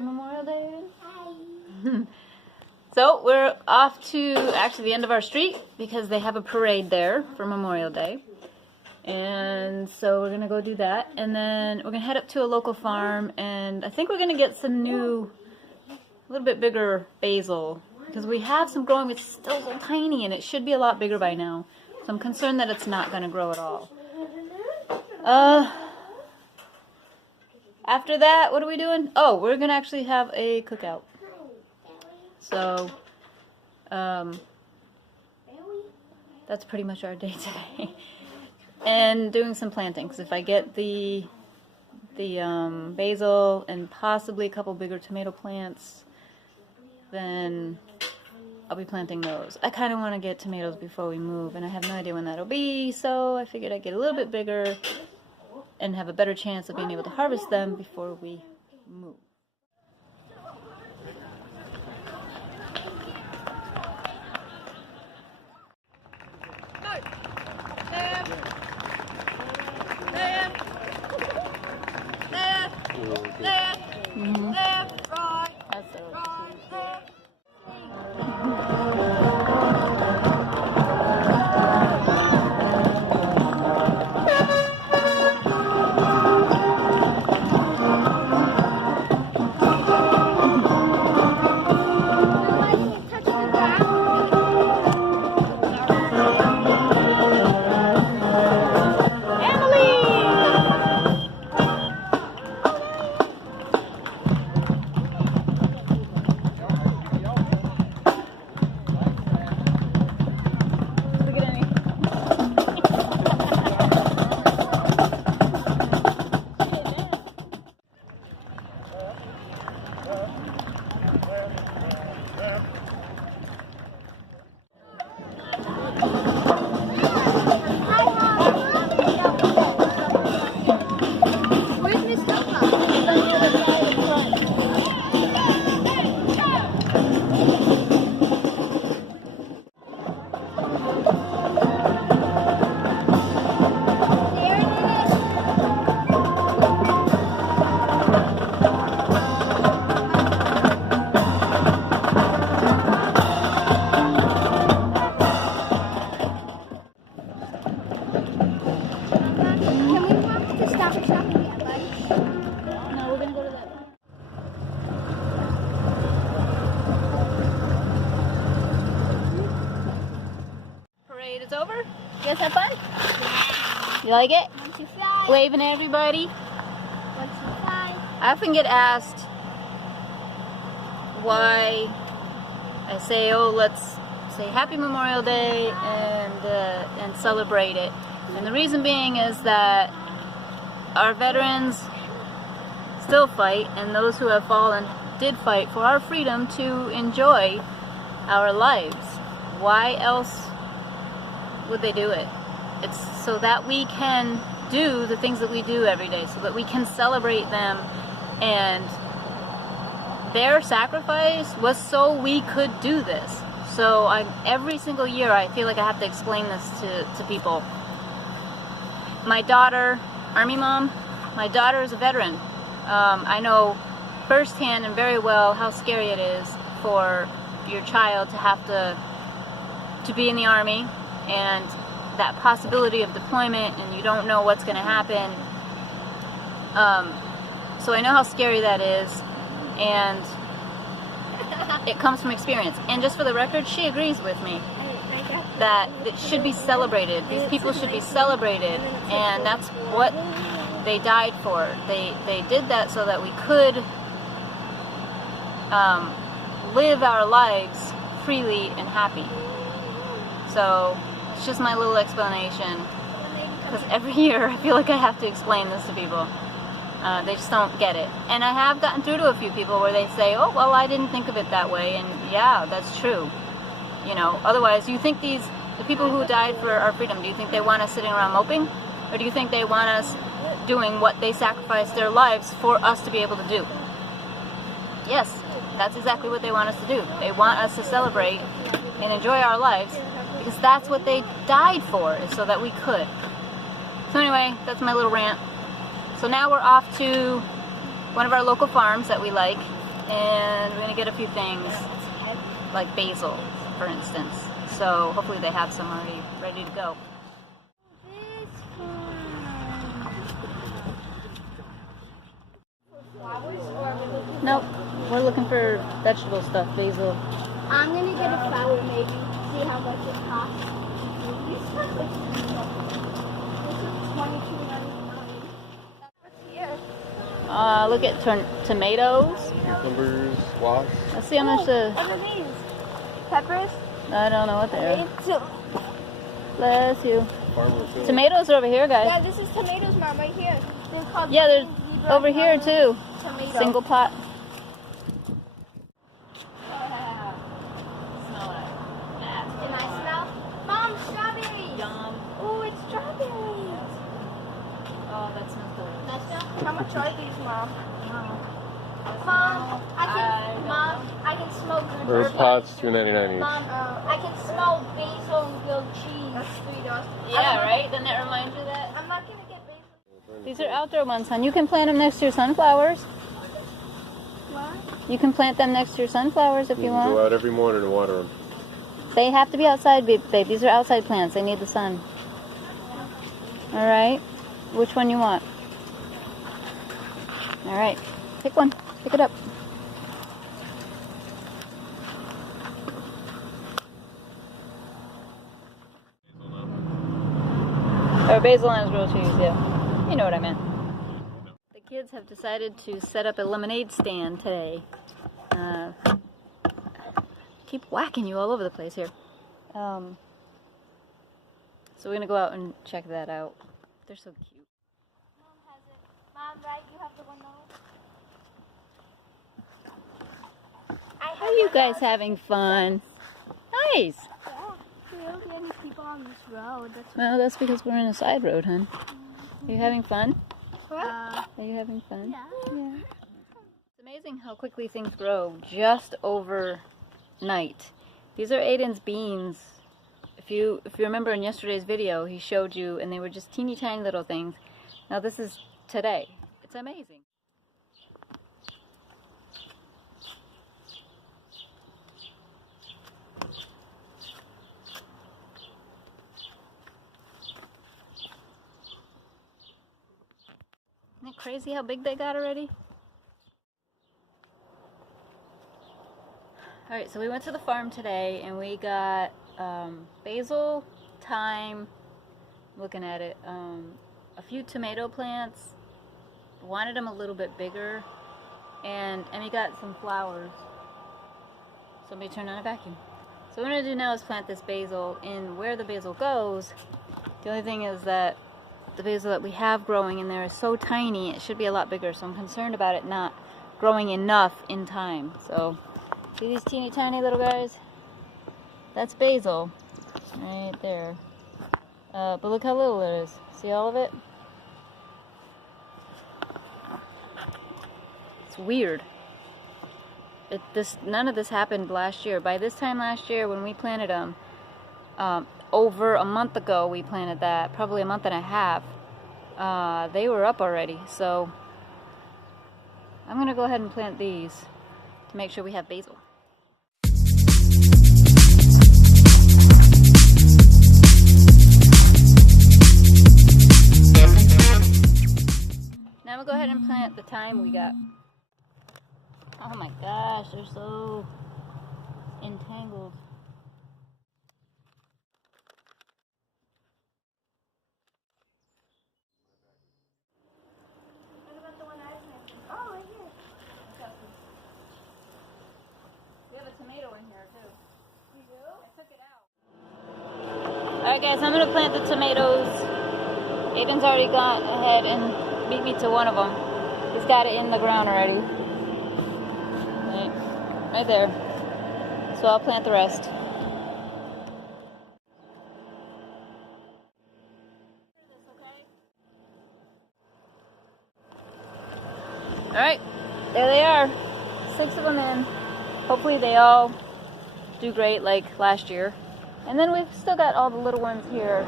Happy Memorial Day. Hi. So we're off to actually the end of our street because they have a parade there for Memorial Day. And so we're going to go do that. And then we're going to head up to a local farm. And I think we're going to get some new, a little bit bigger basil. Because we have some growing, but it's still so tiny. And it should be a lot bigger by now. So I'm concerned that it's not going to grow at all. After that, what are we doing? Oh, we're going to actually have a cookout. So, that's pretty much our day today. And doing some planting, because if I get the basil and possibly a couple bigger tomato plants, then I'll be planting those. I kind of want to get tomatoes before we move, and I have no idea when that'll be, so I figured I'd get a little bit bigger and have a better chance of being able to harvest them before we move. Left, right, That's so right, left. It's over? You guys have fun? Yeah. You like it? Want to fly? Waving at everybody? Want to fly? I often get asked why I say, oh, let's say Happy Memorial Day and celebrate it. And the reason being is that our veterans still fight, and those who have fallen did fight for our freedom to enjoy our lives. Why else would they do it? It's so that we can do the things that we do every day, so that we can celebrate them, and their sacrifice was so we could do this. So every single year I feel like I have to explain this to people. My daughter, Army mom, my daughter is a veteran. I know firsthand and very well how scary it is for your child to have to be in the Army, and that possibility of deployment, and you don't know what's going to happen. So I know how scary that is, and it comes from experience. And just for the record, she agrees with me that it should be celebrated. These people should be celebrated, and that's what they died for. They did that so that we could live our lives freely and happy. So it's just my little explanation, because every year I feel like I have to explain this to people. They just don't get it. And I have gotten through to a few people where they say, oh, well, I didn't think of it that way. And yeah, that's true. You know, otherwise, you think the people who died for our freedom, do you think they want us sitting around moping? Or do you think they want us doing what they sacrificed their lives for us to be able to do? Yes, that's exactly what they want us to do. They want us to celebrate and enjoy our lives, because that's what they died for, is so that we could. So anyway, that's my little rant. So now we're off to one of our local farms that we like, and we're gonna get a few things like basil, for instance. So hopefully they have some already ready to go. Nope, we're looking for vegetable stuff, basil. I'm gonna get a flower maybe, see how much it costs. This is $22.99. What's here? Look at tomatoes. Cucumbers, squash. Let's see how much What are these? Peppers? I don't know what they are. So, Bless you. Farmer field. Tomatoes are over here, guys. yeah, this is tomatoes, Mom, right here. They're called Yeah, there's zebra over here too. tomato. Single pot. Can I smell? Mom, strawberries. Yum. Oh, it's strawberries. Oh, that smells good. Can I smell? How much are these, Mom? Mom, I can smell good Herb pots, $2.99 each. Mom, I can smell basil and grilled cheese. That's $3. Yeah, right? Doesn't that remind you of that? I'm not gonna get basil. These are outdoor ones, hon. You can plant them next to your sunflowers. What? You can plant them next to your sunflowers if you Go want. out every morning and water them. They have to be outside, babe. These are outside plants. They need the sun. All right. Which one you want? All right. Pick one. Pick it up. Or basil and grilled cheese, yeah. You know what I meant. The kids have decided to set up a lemonade stand today. Keep whacking you all over the place here. So we're gonna go out and check that out. They're so cute. Mom has it. Mom, right? You have the one now. Are you guys having fun? Nice. Yeah. We don't get any people on this road. Well, that's because we're in a side road, hon. Are you having fun? Are you having fun? yeah. It's amazing how quickly things grow just overnight. These are Ayden's beans. If you remember in yesterday's video, he showed you, and they were just teeny tiny little things. Now this is today. It's amazing. Isn't it crazy how big they got already? Alright, so we went to the farm today and we got basil, thyme, looking at it, a few tomato plants, wanted them a little bit bigger, and we got some flowers. Somebody turned on a vacuum. So what we're going to do now is plant this basil in where the basil goes. The only thing is that the basil that we have growing in there is so tiny, it should be a lot bigger, so I'm concerned about it not growing enough in time. So, see these teeny tiny little guys? That's basil, right there. But look how little it is. See all of it? It's weird. None of this happened last year. By this time last year when we planted them, over a month ago we planted that, probably a month and a half, they were up already. So I'm gonna go ahead and plant these to make sure we have basil. Now we'll go ahead and plant the thyme we got. Oh my gosh, they're so entangled. What about the one I planted? Oh, right here. We have a tomato in here too. You do? I took it out. Alright guys, I'm gonna plant the tomatoes. Ayden's already gone ahead and beat me to one of them. He's got it in the ground already. Right there. So I'll plant the rest. Alright, there they are. 6 of them in. Hopefully they all do great like last year. And then we've still got all the little ones here,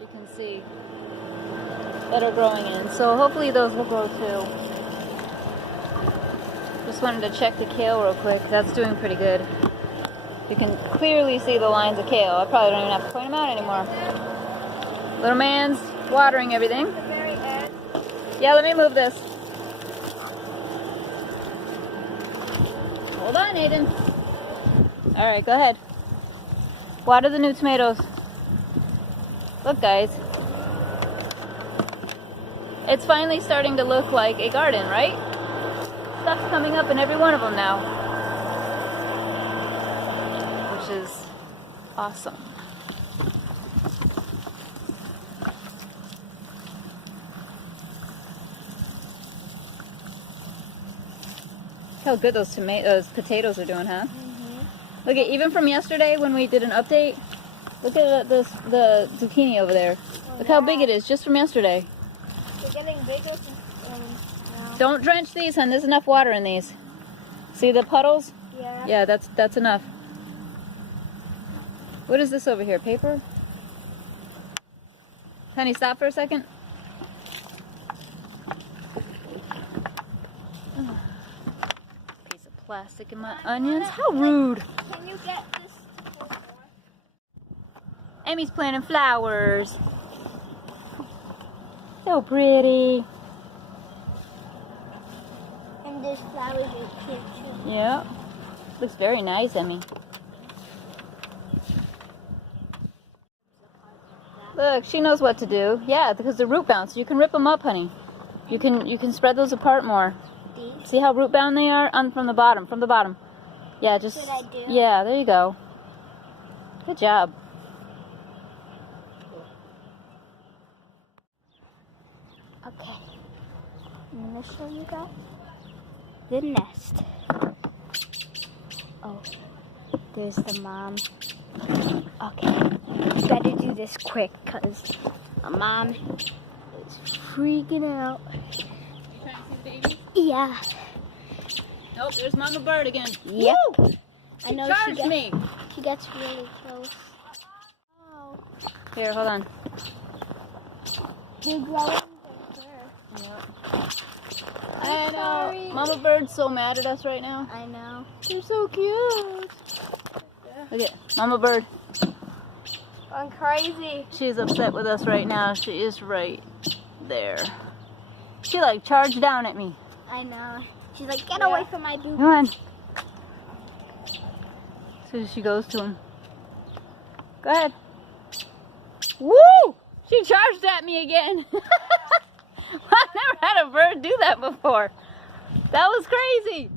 you can see, that are growing in. So hopefully those will grow too. Just wanted to check the kale real quick. That's doing pretty good. You can clearly see the lines of kale. I probably don't even have to point them out anymore. Little man's watering everything. The very end. Yeah, let me move this. Hold on, Ayden. Alright, go ahead. Water the new tomatoes. Look, guys. It's finally starting to look like a garden, right? Stuff's coming up in every one of them now. Which is awesome. Look how good those potatoes are doing, huh? Look at, even from yesterday when we did an update, look at the zucchini over there. Look how big it is just from yesterday. They're getting bigger now. Don't drench these, hon. There's enough water in these. See the puddles? Yeah. Yeah, that's enough. What is this over here? Paper? Honey, stop for a second. Piece of plastic in my onions. How rude. Can you get this to pour more? Emmy's planting flowers. So pretty. And there's flowers in here too. Yeah. Looks very nice, Emmy. Look, she knows what to do. Yeah, because they're root bound, so you can rip them up, honey. You can spread those apart more. These? See how root bound they are? From the bottom, Yeah, just... Should I do? Yeah, there you go. Good job. Okay. I'm gonna show you guys the nest. Oh, there's the mom. Okay, better do this quick because the mom is freaking out. You trying to see the baby? Yeah. Nope, there's Mama Bird again. Yep. Woo! I know Charged me. She gets really close. Oh, Here, hold on. they're growing I know. sorry. Mama Bird's so mad at us right now. I know. They're so cute. Look at Mama Bird. I'm crazy. She's upset with us right now. She is right there. She like charged down at me. I know. She's like, get away from my boob. Come on. So she goes to him. Go ahead. Woo! She charged at me again. I've never had a bird do that before. That was crazy.